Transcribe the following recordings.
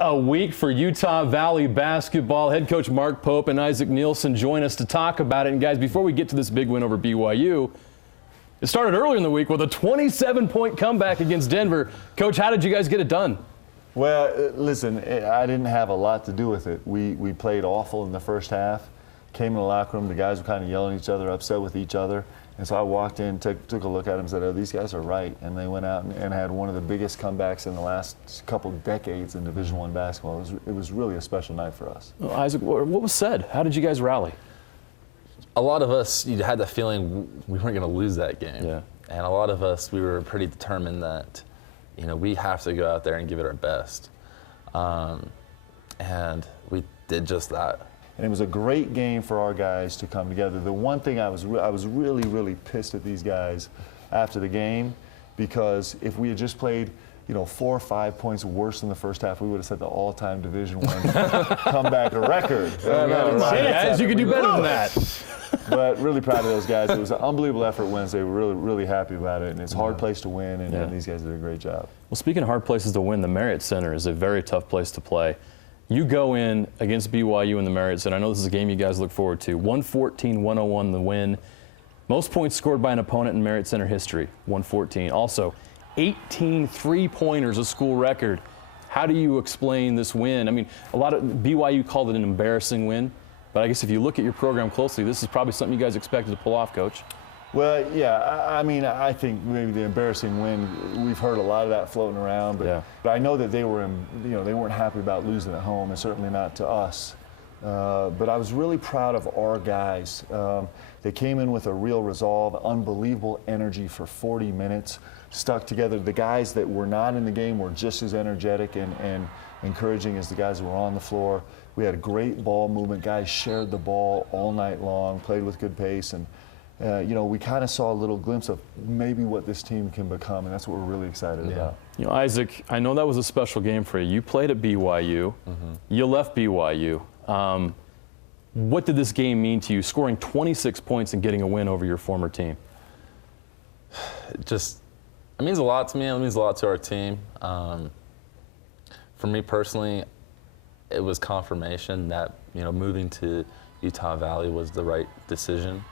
A week for Utah Valley basketball. Head coach Mark Pope and Isaac Neilson join us to talk about it. And guys, before we get to this big win over BYU, it started earlier in the week with a 27-point comeback against Denver. Coach, how did you guys get it done? Well, listen, I didn't have a lot to do with it. We played awful in the first half. Came in the locker room, the guys were kind of yelling at each other, upset with each other. And so I walked in, took a look at them and said, oh, these guys are right. And they went out and had one of the biggest comebacks in the last couple decades in Division I basketball. It was really a special night for us. Well, Isaac, what was said? How did you guys rally? A lot of us, you had the feeling we weren't going to lose that game. Yeah. And a lot of us, we were pretty determined that, we have to go out there and give it our best. And we did just that. And it was a great game for our guys to come together. The one thing I was really pissed at these guys after the game, because if we had just played 4 or 5 points worse in the first half, we would have set the all-time Division I comeback record. Guys, you could do better than that. But really proud of those guys. It was an unbelievable effort Wednesday. We're really happy about it. And it's a hard place to win, and these guys did a great job. Well, speaking of hard places to win, the Marriott Center is a very tough place to play. You go in against BYU in the Marriott Center. I know this is a game you guys look forward to. 114-101 the win. Most points scored by an opponent in Marriott Center history, 114. Also, 18 three-pointers, a school record. How do you explain this win? I mean, a lot of BYU called it an embarrassing win, but I guess if you look at your program closely, this is probably something you guys expected to pull off, Coach. Well, yeah, I mean, I think maybe the embarrassing win, we've heard a lot of that floating around, but I know that they weren't happy about losing at home, and certainly not to us. But I was really proud of our guys. They came in with a real resolve, unbelievable energy for 40 minutes, stuck together. The guys that were not in the game were just as energetic and encouraging as the guys who were on the floor. We had a great ball movement. Guys shared the ball all night long, played with good pace, and we kind of saw a little glimpse of maybe what this team can become, and that's what we're really excited about. Isaac, I know that was a special game for you. You played at BYU. You left BYU. What did this game mean to you, scoring 26 points and getting a win over your former team? It means a lot to me. It means a lot to our team. For me personally, it was confirmation that moving to Utah Valley was the right decision.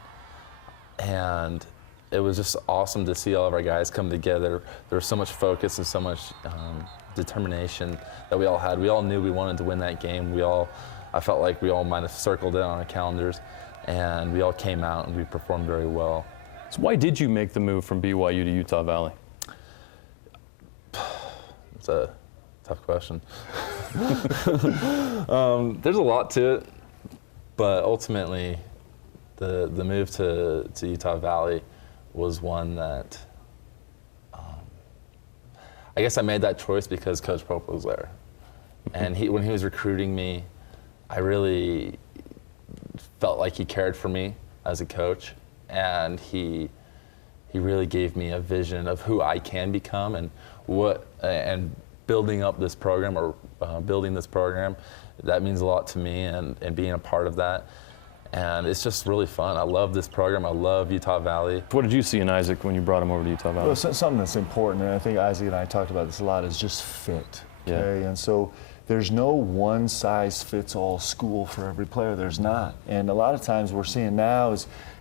And it was just awesome to see all of our guys come together. There was so much focus and so much determination that we all had. We all knew we wanted to win that game. I felt like we all might have circled it on our calendars, and we all came out and we performed very well. So why did you make the move from BYU to Utah Valley? It's a tough question. There's a lot to it, but ultimately, the move to Utah Valley was one that I guess I made that choice because Coach Pope was there. And when he was recruiting me, I really felt like he cared for me as a coach, and he really gave me a vision of who I can become and building up this program building this program. That means a lot to me, and being a part of that. And it's just really fun. I love this program. I love Utah Valley. What did you see in Isaac when you brought him over to Utah Valley? Well, something that's important, and I think Isaac and I talked about this a lot, is just fit. Okay? And so there's no one-size-fits-all school for every player. There's not. And a lot of times we're seeing now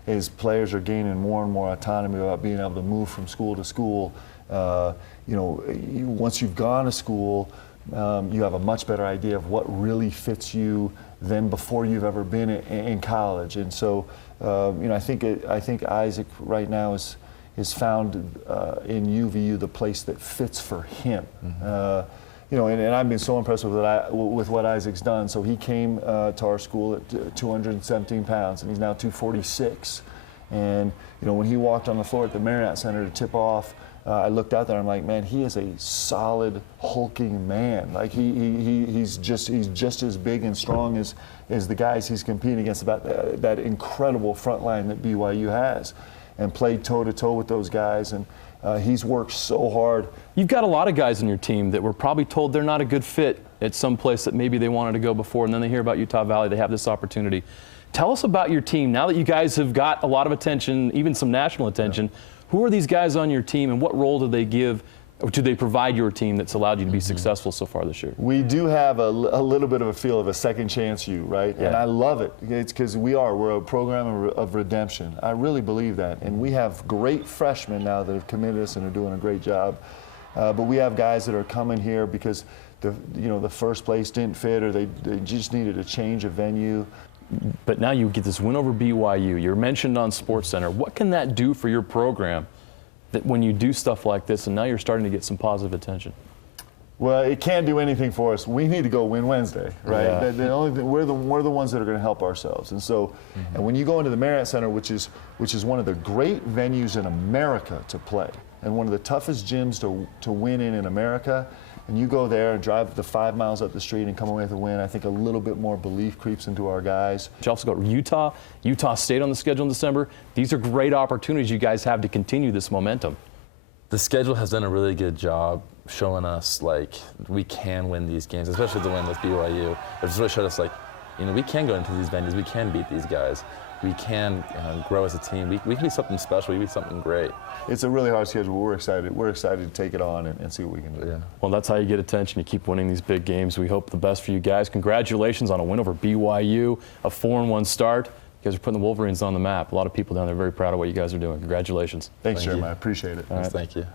is players are gaining more and more autonomy about being able to move from school to school. Once you've gone to school, you have a much better idea of what really fits you than before you've ever been in college. And so, I think Isaac right now is found in UVU the place that fits for him. And I've been so impressed with what Isaac's done. So he came to our school at 217 pounds, and he's now 246. And when he walked on the floor at the Marriott Center to tip off, I looked out there and I'm like, man, he is a solid, hulking man. Like he's just as big and strong as the guys he's competing against. About that incredible front line that BYU has, and played toe-to-toe with those guys. And he's worked so hard. You've got a lot of guys in your team that were probably told they're not a good fit at some place that maybe they wanted to go before, and then they hear about Utah Valley, they have this opportunity. Tell us about your team. Now that you guys have got a lot of attention, even some national attention, who are these guys on your team, and what role do they give do they provide your team that's allowed you to be successful so far this year? We do have a little bit of a feel of a second chance you, right? Yeah. And I love it. It's because we're a program of redemption. I really believe that. And we have great freshmen now that have committed us and are doing a great job. But we have guys that are coming here because the first place didn't fit, or they just needed a change of venue. But now you get this win over BYU. You're mentioned on SportsCenter. What can that do for your program that when you do stuff like this and now you're starting to get some positive attention? Well, it can't do anything for us. We need to go win Wednesday, right? Yeah. The only thing, we're the ones that are going to help ourselves. And so, and when you go into the Marriott Center, which is one of the great venues in America to play, and one of the toughest gyms to win in America, and you go there and drive the 5 miles up the street and come away with a win, I think a little bit more belief creeps into our guys. You also got Utah State on the schedule in December. These are great opportunities you guys have to continue this momentum. The schedule has done a really good job showing us like we can win these games, especially the win with BYU. It's really showed us like, we can go into these venues, we can beat these guys, we can grow as a team. We can be something special, we can be something great. It's a really hard schedule. We're excited. We're excited to take it on and see what we can do. Yeah. Well, that's how you get attention. You keep winning these big games. We hope the best for you guys. Congratulations on a win over BYU, a 4-1 start. You guys are putting the Wolverines on the map. A lot of people down there are very proud of what you guys are doing. Congratulations. Thanks, Jeremy. I appreciate it. Thank you.